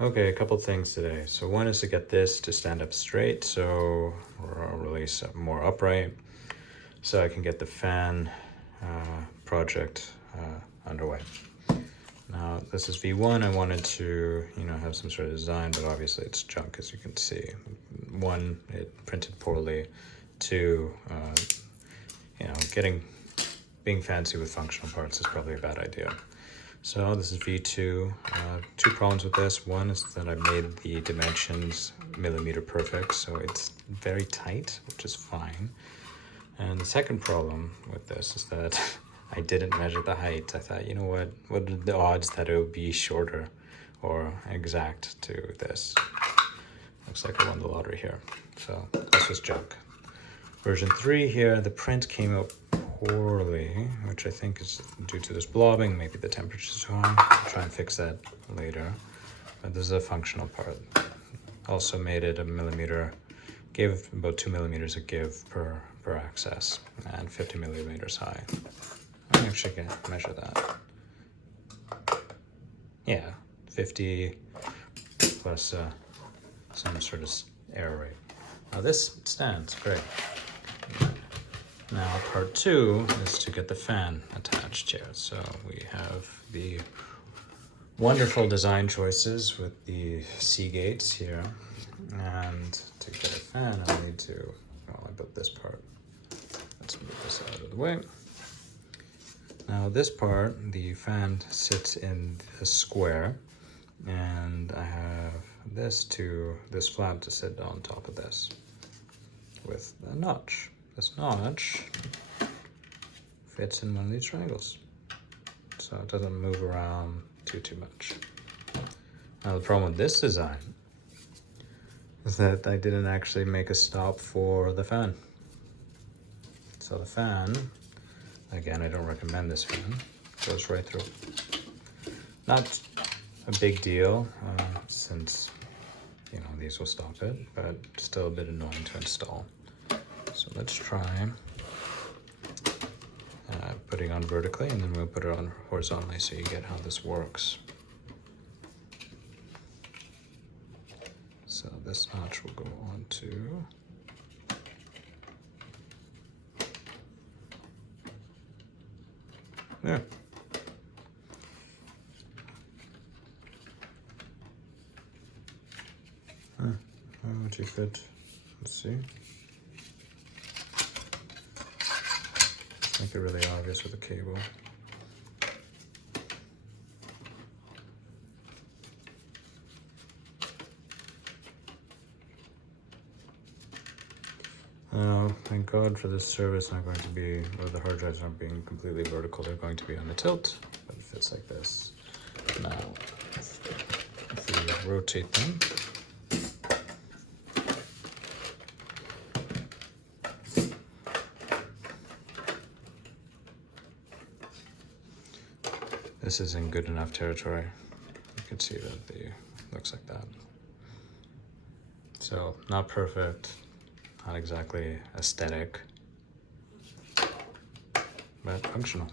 Okay, a couple things today. So one is to get this to stand up straight, so I'll release more upright, so I can get the fan project underway. Now this is V1. I wanted to, have some sort of design, but obviously it's junk, as you can see. One, it printed poorly. Two, being fancy with functional parts is probably a bad idea. So this is V2. Two problems with this. One is that I made the dimensions millimeter perfect, so it's very tight, which is fine. And the second problem with this is that I didn't measure the height. I thought, what are the odds that it would be shorter or exact to this? Looks like I won the lottery here. So this is junk. Version 3 here, the print came out poorly, which I think is due to this blobbing. Maybe the temperature's too high. I'll try and fix that later. But this is a functional part. Also made it a millimeter, gave about 2 millimeters of give per axis, and 50 millimeters high. I'm actually gonna measure that. Yeah, 50 plus some sort of error rate. Now this stands great. Now part 2 is to get the fan attached here. So we have the wonderful design choices with the C-gates here. And to get a fan, I need to, I built this part. Let's move this out of the way. Now this part, the fan sits in the square, and I have this flap to sit on top of this with a notch. This notch fits in one of these triangles, so it doesn't move around too much. Now the problem with this design is that I didn't actually make a stop for the fan. So the fan, again, I don't recommend this fan, goes right through. Not a big deal, since these will stop it, but still a bit annoying to install. So let's try putting on vertically, and then we'll put it on horizontally so you get how this works. So this notch will go on to there. How much you fit? Let's see. Make it really obvious with the cable. Thank God for this service, not going to be, or the hard drives aren't being completely vertical. They're going to be on the tilt, but it fits like this. Now, if we rotate them, this is in good enough territory. You can see that it looks like that. So not perfect, not exactly aesthetic, but functional.